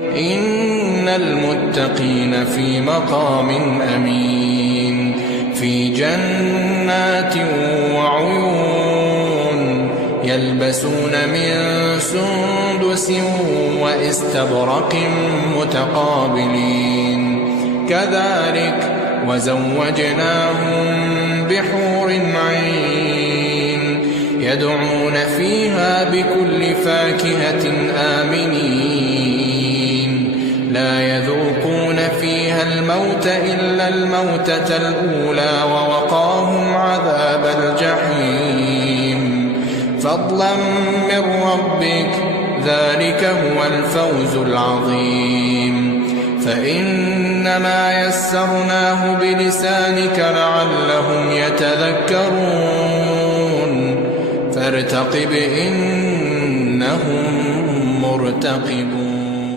إن المتقين في مقام أمين في جنات وعيون يلبسون من سندس واستبرق متقابلين كذلك وزوجناهم بحور عين يدعون فيها بكل فاكهة آمنين لا يذوقون فيها الموت إلا الموتة الأولى ووقاهم عذاب الجحيم فضلا من ربك ذلك هو الفوز العظيم فإنما يسرناه بلسانك لعلهم يتذكرون فارتقب إنهم مرتقبون.